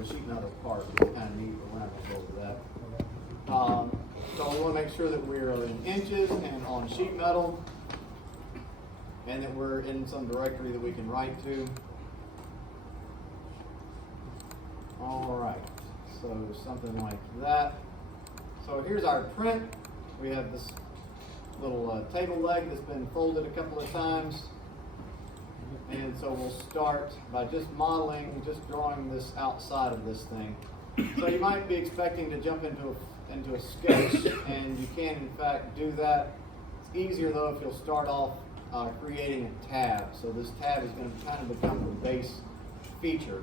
a sheet metal part, it's kind of neat, but we're not gonna go over that. So we want to make sure that we're in inches and on sheet metal, and that we're in some directory that we can write to. All right, so something like that. So here's our print. We have this little table leg that's been folded a couple of times. And so we'll start by just modeling, just drawing this outside of this thing. So you might be expecting to jump into a sketch, and you can in fact do that. It's easier though if you'll start off creating a tab. So this tab is going to kind of become the base feature.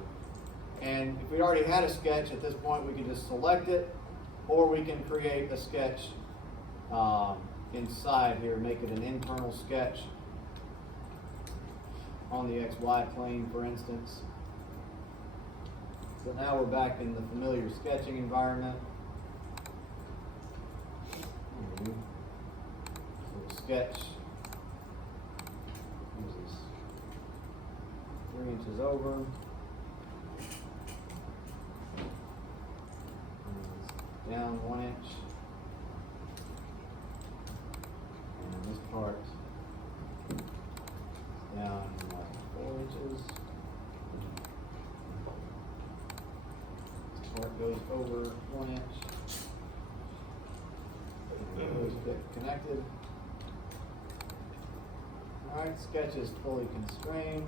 And if we already had a sketch at this point, we can just select it, or we can create a sketch inside here, make it an internal sketch on the XY plane, for instance. So now we're back in the familiar sketching environment. So we'll sketch. This is 3 inches over. And down 1 inch. And this part down like 4 inches. This part goes over 1 inch. Those get connected. Alright, sketch is fully constrained.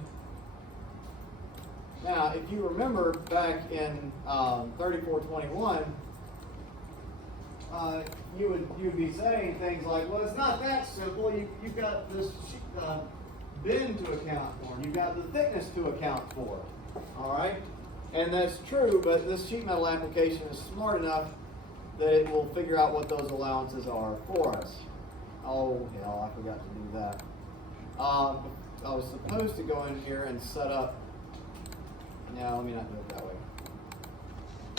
Now, if you remember back in 3421, you'd be saying things like, well, it's not that simple. You've got this bend to account for, and you've got the thickness to account for. All right? And that's true, but this sheet metal application is smart enough that it will figure out what those allowances are for us. Oh, hell, I forgot to do that. I was supposed to go in here and set up. No, let me not do it that way.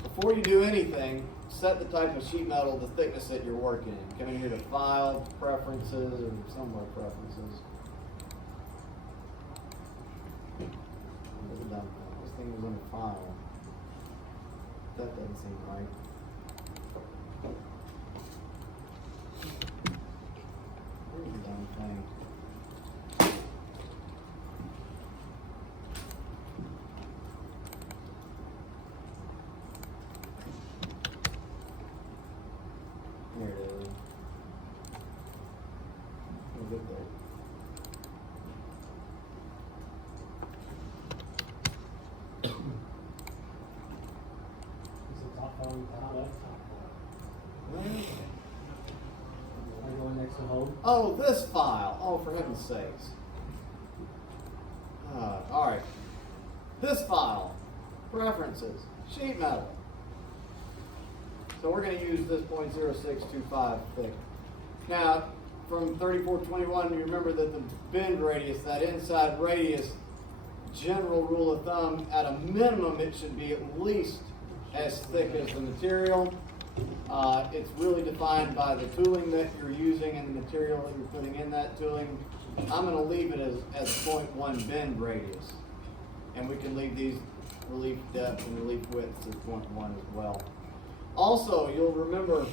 Before you do anything, set the type of sheet metal, the thickness that you're working in. Come in here to File, Preferences, or somewhere Preferences. This thing was in the file. That doesn't seem right. Where's the damn thing? Here it is. We'll get there. Is the top phone down, left, top phone? Are you going next to home? Oh, this file. Oh, for heaven's sakes. All right. This file. Preferences. Sheet metal. So we're going to use this 0.0625 thick. Now, from 3421, you remember that the bend radius, that inside radius, general rule of thumb, at a minimum, it should be at least as thick as the material. It's really defined by the tooling that you're using and the material that you're putting in that tooling. I'm going to leave it as 0.1 bend radius. And we can leave these relief depth and relief widths as 0.1 as well. Also, you'll remember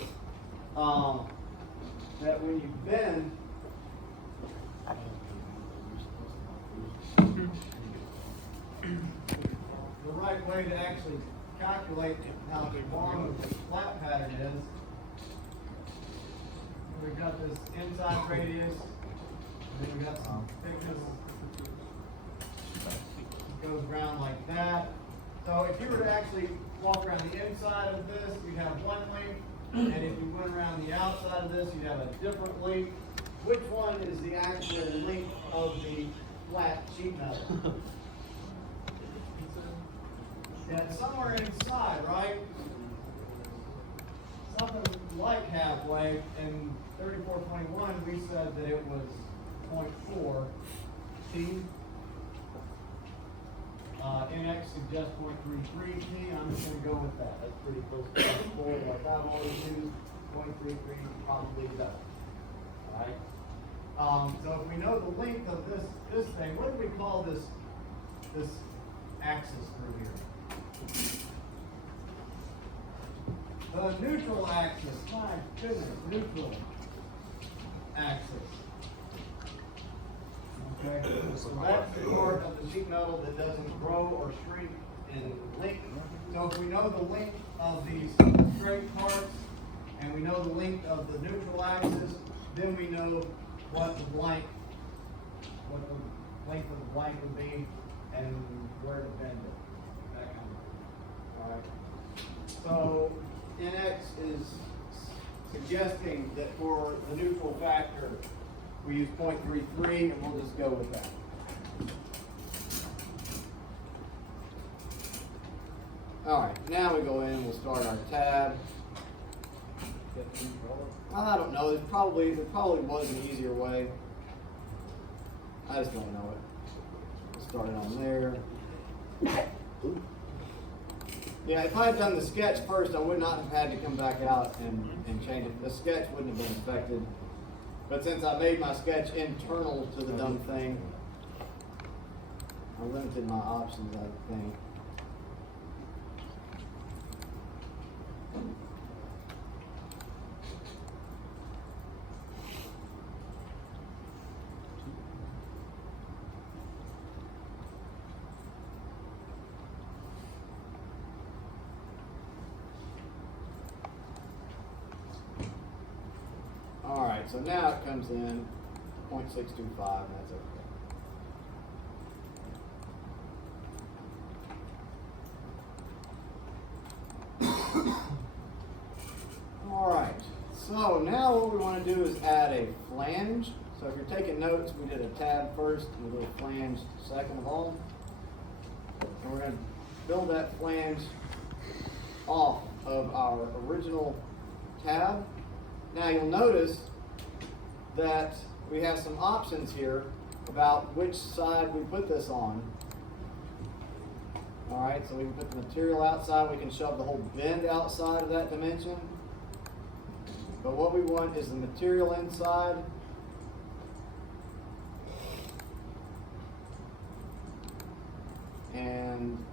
that when you bend, the right way to actually calculate how long the flat pattern is, we've got this inside radius, and then we've got some thickness. It goes around like that. So if you were to actually walk around the inside of this, you'd have one length, and if you went around the outside of this, you'd have a different length. Which one is the actual length of the flat sheet metal? Yeah, it's somewhere inside, right? Something like halfway. In 3421, we said that it was 0.4 T. NX suggests 0.33 T. I'm just going to go with that. That's pretty close to 0.4. Like I've always used 0.33, probably better. All right. So if we know the length of this thing, what do we call this axis through here? the neutral axis, my goodness, neutral axis. Okay, so that's the part of the sheet metal that doesn't grow or shrink in length. So if we know the length of these straight parts, and we know the length of the neutral axis, then we know what the length of the blank would be, and where to bend it, that kind of thing. All right. So NX is suggesting that for the neutral factor, we use 0.33, and we'll just go with that. All right, now we go in, we'll start our tab. I don't know, there probably was an easier way. I just don't know it. We'll start it on there. Yeah, if I had done the sketch first, I would not have had to come back out and change it. The sketch wouldn't have been affected. But since I made my sketch internal to the dumb thing, I limited my options, I think. Alright, so now it comes in 0.625, and that's okay. Alright, so now what we want to do is add a flange. So if you're taking notes, we did a tab first and a little flange second of all. And we're going to build that flange off of our original tab. Now you'll notice that we have some options here about which side we put this on. Alright, so we can put the material outside, we can shove the whole bend outside of that dimension. But what we want is the material inside. And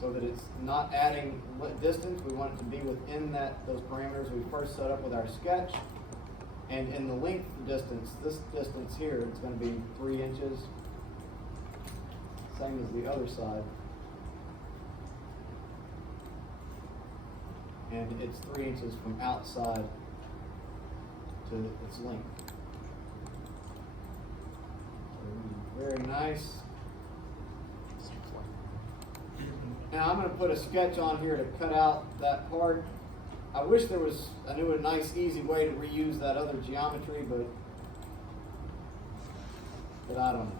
so that it's not adding distance, we want it to be within those parameters we first set up with our sketch. And in the length distance, this distance here, it's going to be 3 inches. Same as the other side. And it's 3 inches from outside to its length. So very nice. Now I'm going to put a sketch on here to cut out that part. I wish I knew a nice easy way to reuse that other geometry, but I don't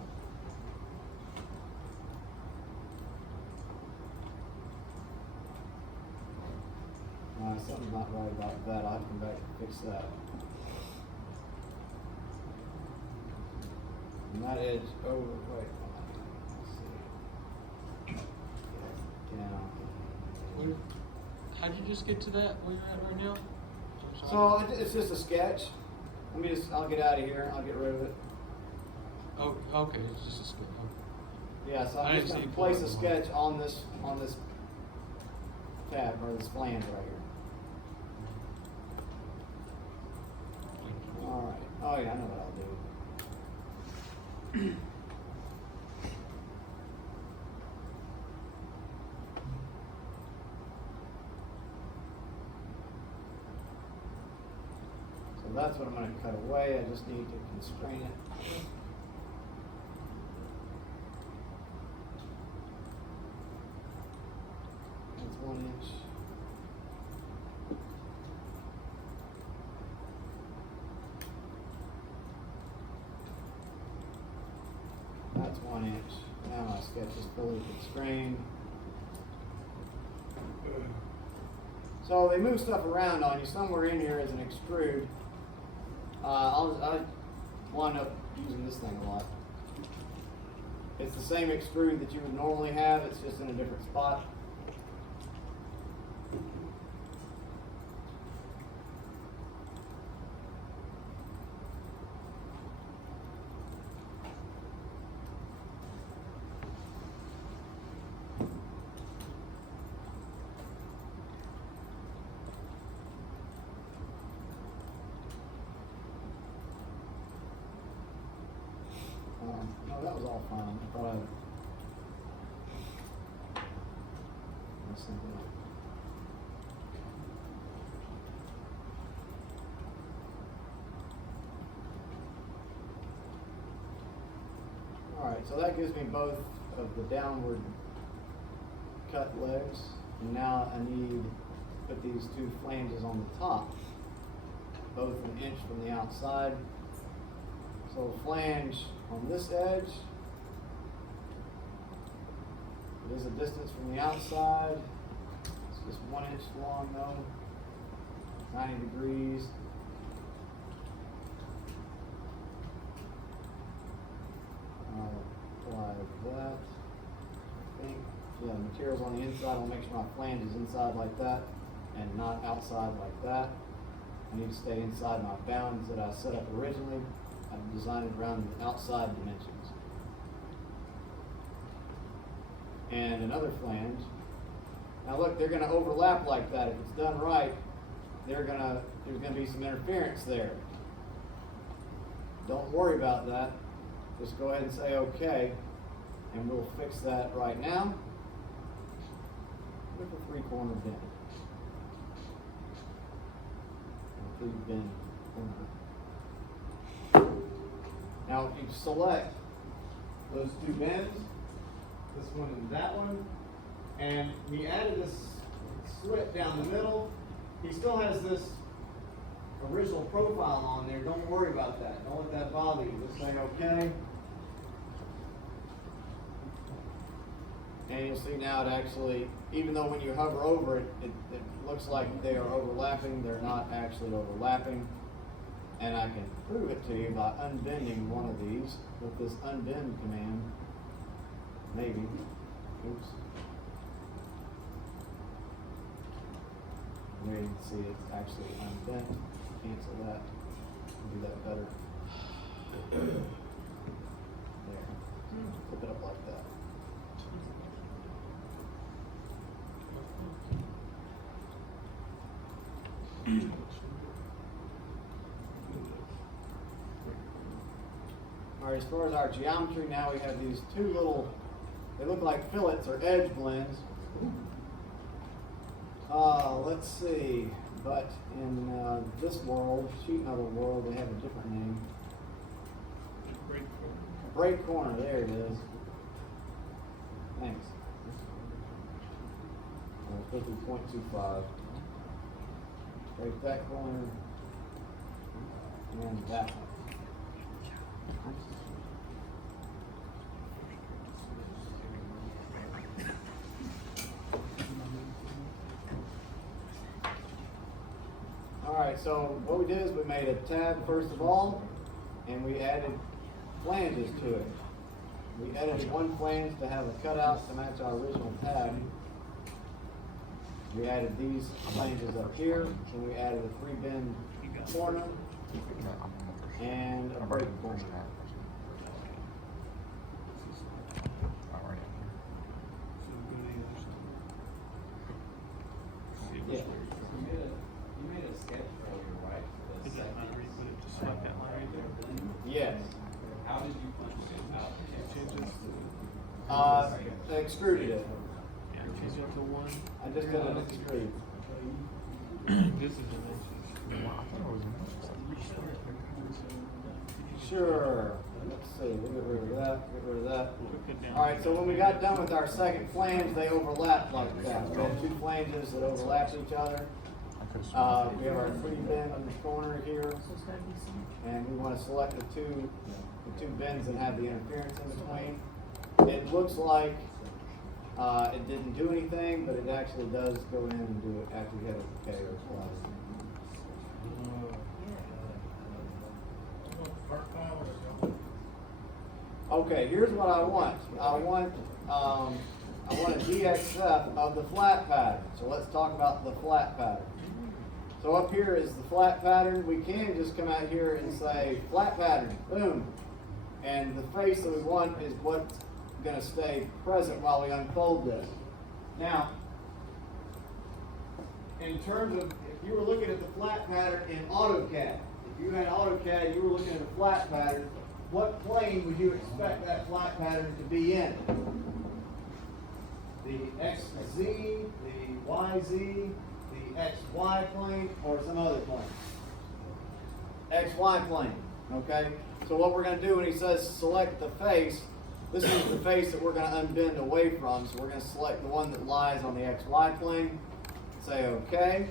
know. Something's not right about that. I'll have to come back and fix that. And that edge over, wait, let's see. Down. How'd you just get to that where you're at right now? So it's just a sketch. I'll get out of here. I'll get rid of it. Oh, okay. It's just a sketch. Okay. Yeah, so I'm just going to place a sketch on this tab or this flange right here. All right. Oh yeah, I know what I'll do. So that's what I'm going to cut away. I just need to constrain it. That's 1 inch. That's 1 inch. Now my sketch is fully constrained. So they move stuff around on you. Somewhere in here is an extrude. I wind up using this thing a lot. It's the same extrude that you would normally have, it's just in a different spot. I thought I messed something up. Alright, so that gives me both of the downward cut legs, and now I need to put these two flanges on the top, both an inch from the outside. So flange on this edge, it is a distance from the outside, it's just 1 inch long though, 90 degrees. Apply that, I think. Yeah, the material's on the inside, I'll make sure my flange is inside like that and not outside like that. I need to stay inside my bounds that I set up originally. I've designed it around the outside dimensions. And another flange. Now look, they're gonna overlap like that. If it's done right, there's gonna be some interference there. Don't worry about that. Just go ahead and say okay, and we'll fix that right now with a 3-corner bend. A 3-bend corner. Now you select those two bends, this one and that one, and we added this slit down the middle. He still has this original profile on there. Don't worry about that. Don't let that bother you. Just say okay. And you'll see now it actually, even though when you hover over it, it looks like they are overlapping, they're not actually overlapping. And I can prove it to you by unbending one of these with this unbend command. Maybe. Oops. There you can see it's actually unbent. Cancel that. Do that better. There. Flip it up like that. Alright, as far as our geometry, now we have these two little, they look like fillets or edge blends. Let's see, but in this world, sheet metal world, they have a different name. Break corner, there it is. Thanks. Let's go through 0.25. Break that corner, and that one. Alright, so what we did is we made a tab first of all, and we added flanges to it. We edited one flange to have a cutout to match our original tab. We added these flanges up here, and we added a 3-bend corner and a break corner. Yeah. You made a sketch earlier, right? For the second. Yes. How did you punch it out? I extruded it. Change it to 1. I just did an extrude. This is dimensions. Sure. Let's see. We'll get rid of that. Get rid of that. Alright, so when we got done with our second flange, they overlapped like that. We had two flanges that overlapped each other. We have our 3-bend on the corner here, and we want to select the two bends that have the interference in between. It looks like it didn't do anything, but it actually does go in and do it after you hit OK or plus. Okay, here's what I want. I want a DXF of the flat pattern. So let's talk about the flat pattern. So up here is the flat pattern. We can just come out here and say flat pattern, boom. And the face that we want is what's going to stay present while we unfold this. Now, in terms of, if you were looking at the flat pattern in AutoCAD, if you had AutoCAD, you were looking at a flat pattern, what plane would you expect that flat pattern to be in? The XZ, the YZ, the XY plane, or some other plane? XY plane, okay? So what we're gonna do when he says select the face, this is the face that we're gonna unbend away from, so we're gonna select the one that lies on the XY plane, say okay.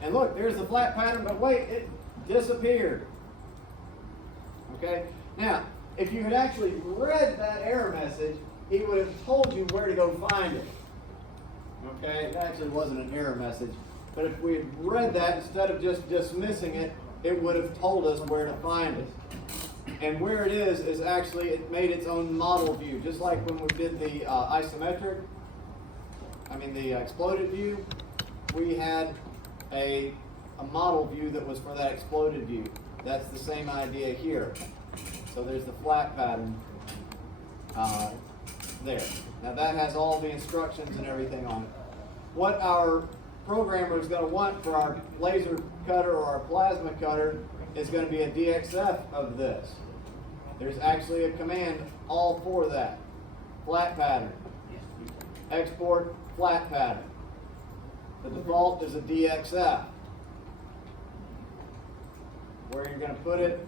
And look, there's the flat pattern, but wait, it disappeared. Okay? Now, if you had actually read that error message, he would have told you where to go find it. Okay? It actually wasn't an error message. But if we had read that, instead of just dismissing it, it would have told us where to find it. And where it is actually, it made its own model view. Just like when we did the the exploded view, we had a model view that was for that exploded view. That's the same idea here. So there's the flat pattern there. Now that has all the instructions and everything on it. What our programmer is going to want for our laser cutter or our plasma cutter is going to be a DXF of this. There's actually a command all for that. Flat pattern. Export flat pattern. The default is a DXF. Where you're going to put it,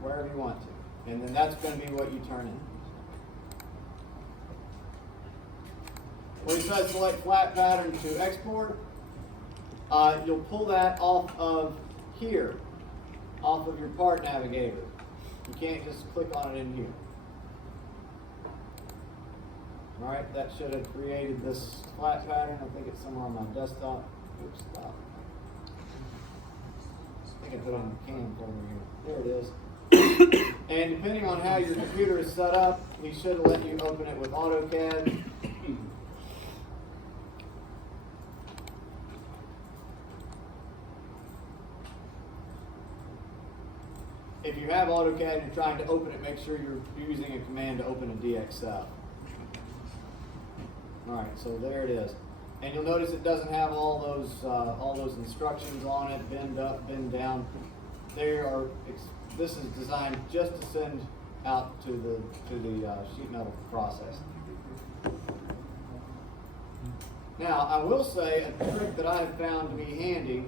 wherever you want to. And then that's going to be what you turn in. When you said select flat pattern to export, you'll pull that off of here, off of your part navigator. You can't just click on it in here. Alright, that should have created this flat pattern. I think it's somewhere on my desktop. Oops, stop. I think I put it on the cam folder here. There it is. And depending on how your computer is set up, he should let you open it with AutoCAD. If you have AutoCAD and you're trying to open it, make sure you're using a command to open a DXF. Alright, so there it is. And you'll notice it doesn't have all those instructions on it, bend up, bend down. This is designed just to send out to the sheet metal process. Now, I will say a trick that I have found to be handy,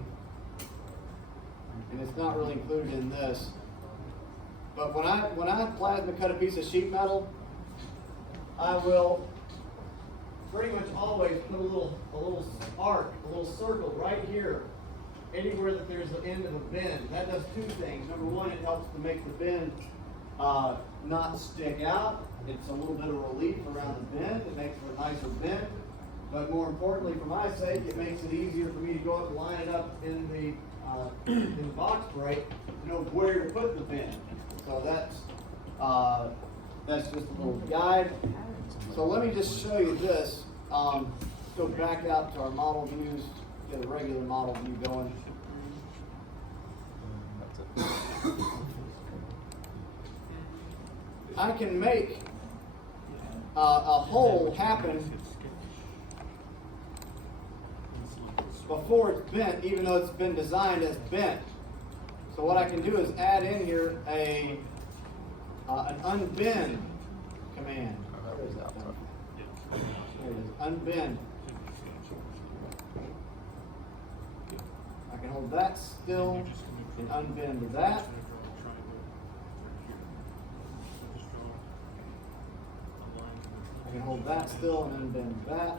and it's not really included in this, but when I plasma cut a piece of sheet metal, I will pretty much always put a little arc, a little circle right here, anywhere that there's the end of a bend. That does two things. Number one, it helps to make the bend not stick out. It's a little bit of relief around the bend. It makes it a nicer bend. But more importantly, for my sake, it makes it easier for me to go up and line it up in the box break to know where to put the bend. So that's just a little guide. So let me just show you this. Go back out to our model views, get a regular model view going. I can make a hole happen before it's bent, even though it's been designed as bent. So what I can do is add in here an unbend command. There it is, unbend. I can hold that still and unbend that. I can hold that still and unbend that.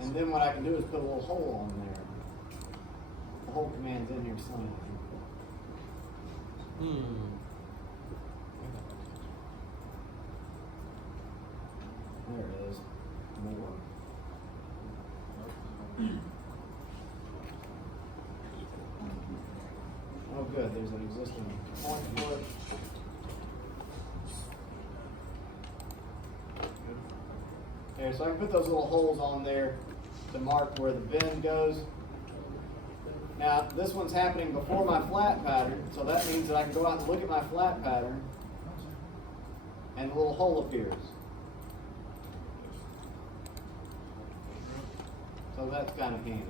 And then what I can do is put a little hole on there. The hole command's in here somewhere. There it is. More. Oh good, there's an existing point for it. Okay, so I can put those little holes on there to mark where the bend goes. Now, this one's happening before my flat pattern, so that means that I can go out and look at my flat pattern, and a little hole appears. So that's kind of handy.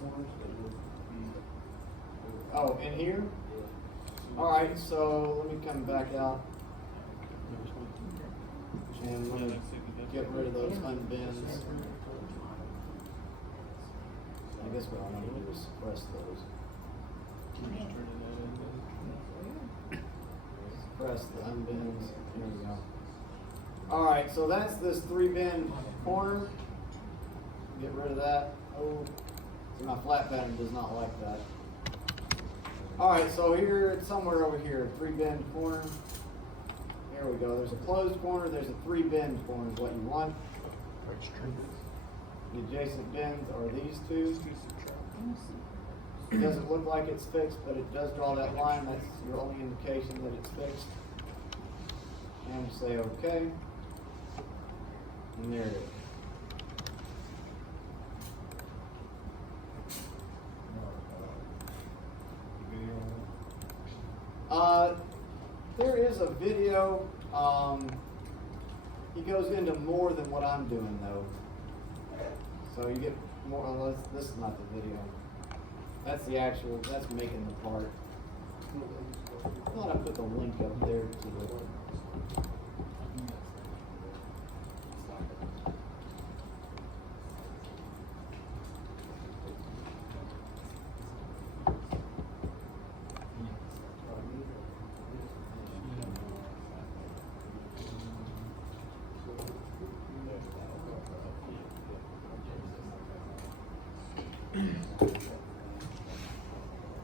corners that would be. Oh, in here? Alright, so let me come back out and let me get rid of those unbends. I guess what I want to do is suppress those. Suppress the unbends. There we go. Alright, so that's this 3-bend corner. Get rid of that. Oh, see, my flat pattern does not like that. Alright, so here, it's somewhere over here, 3-bend corner. There we go. There's a closed corner, there's a 3-bend corner is what you want. The adjacent bends are these two. It doesn't look like it's fixed, but it does draw that line. That's your only indication that it's fixed. And say okay. And there it is. There is a video. He goes into more than what I'm doing though. So you get more or less. This is not the video. That's the actual. That's making the part. I thought I put the link up there to the